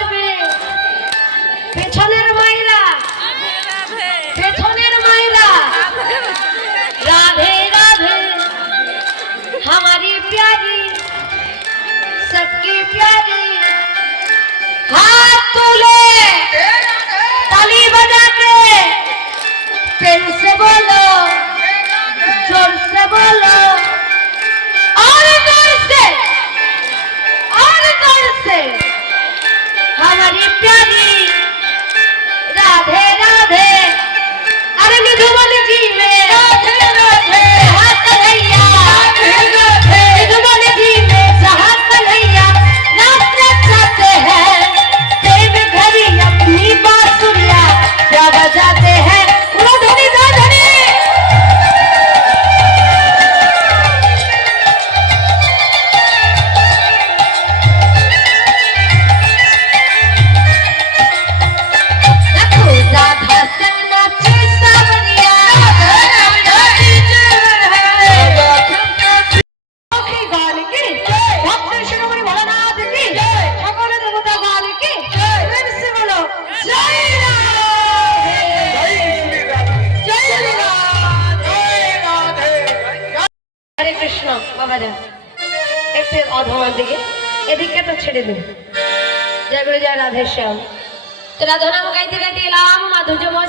বাজবে পেছনের মাইরা राधे राधे हमारी प्यारी सबकी प्यारी हाथ तोले ताली बजा के फिर से बोलो जोर से बोलो और जोर से हमारी प्यारी राधे राधे अरे निधुमन जी में राधे राधे हाथ कन्हैया निधुमन जी में जहाँ कन्हैया नाचना चाहते हैं देव घरी अपनी बांसुरिया क्या बजाते हैं पूरा धनी दा धनी একটু অধমার দিকে এদিকে তো ছেড়ে দেব জয় গুরু জয় রাধেশ্যাম তো রাধা নাম গাইতে গাইতে এলাম মাধুর্যময়